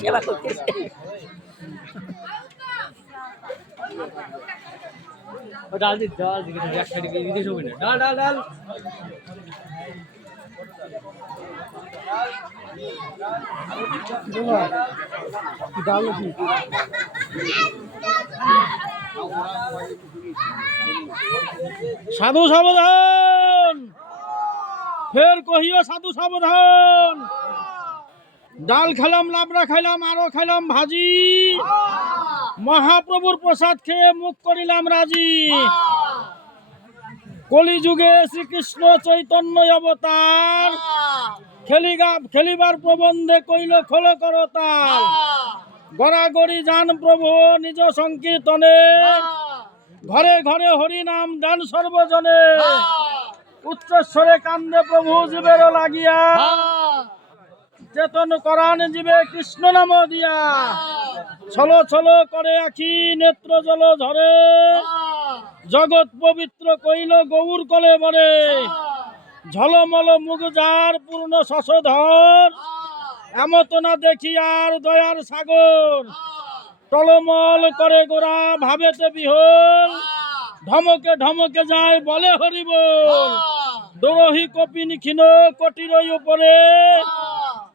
সেবা করতেছে। ডাল দি ডাল দিকে এক সাইডে দিকে হবে না ডাল ডাল ডাল ডাল কি সাধু সাবধান ফের কহিও সাধু সাবধান ডাল খেলাম লাবড়া খাইলাম আরো খাইলাম ভাজি মহাপ্রভুর প্রসাদ খেয়ে মুখ করিলাম রাজি কলিযুগে শ্রীকৃষ্ণ চৈতন্য অবতার খেলিবার প্রবন্ধে কইল খোল করতাল গড়াগড়ি যান প্রভু নিজ সংকীর্তনে ঘরে ঘরে হরি নাম দান সর্বজনে উচ্চস্বরে কান্দে প্রভু জীবের লাগিয়া চেতন করান জীবে কৃষ্ণ নাম দিয়া ছলো ছলো করে আখি নেত্র জল ঝরে জগৎ পবিত্র কইল গৌর কলে বরে ঝলমল মুখ যার পূর্ণ শশধর এমত না দেখি আর দয়ার সাগর টলমল করে গোরা ভাবেতে বিহল ধমকে ধমকে যায় বলে হরিবল দোরহি কপিন ক্ষীণ কটিরই উপরে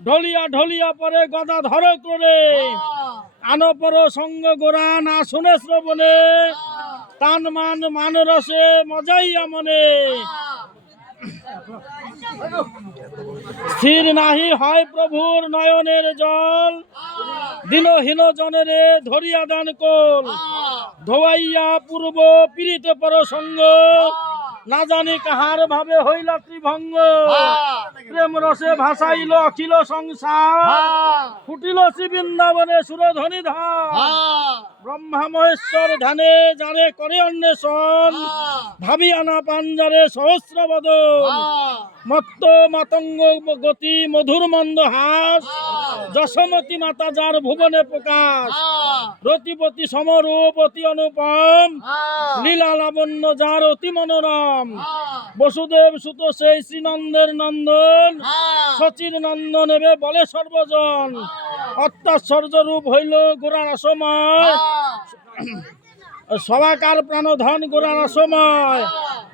ঢলিয়া ঢলিয়া পরে গদা ধর করে আনপর সঙ্গ গোরা না শুনে শ্রবণে তান মান মান রসে মজাইয়া মনে স্থির নাহি হয় প্রভুর নয়নের জল দিনহীন জনেরে ধরিয়া দান কল ধোয়াইয়া পূর্ব পীড়িত পর সঙ্গ না জানি কাহার ভাবে হইলা ত্রিভঙ্গ প্রেম রসে ভাসাইল অখিল সংসার ফুটিল শ্রী বৃন্দাবনে সুরধ্বনি ধার ব্রহ্মা মহেশ্বর ধ্যানে যারে করে অন্বেষণ ভাবিয়া না পাঞ্জারে সহস্র বদন মত্ত মাতঙ্গ গতি মধুর মন্দ হাস যশোমতী মাতা যার ভুবনে প্রকাশ রতিপতি সমরূপ অতি অনুপম লীলা লাবণ্য যার অতি মনোরম বসুদেব সুত সেই শ্রীনন্দের নন্দন সচির নন্দন এবে বলে সর্বজন অত্যাশ্চর্য রূপ হইল গোড়ার অসময় সবাকার প্রাণধন গোড়ার সময়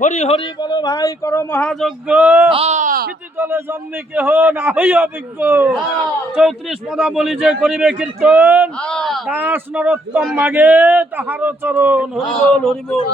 হরি হরি বলো ভাই কর মহাযজ্ঞ দলে জন্মে কেহ না হই অভিজ্ঞ 34 পদাবলী যে করিবে কীর্তন দাস নরোত্তম মাগে তাহার চরণ হরি বল হরি বল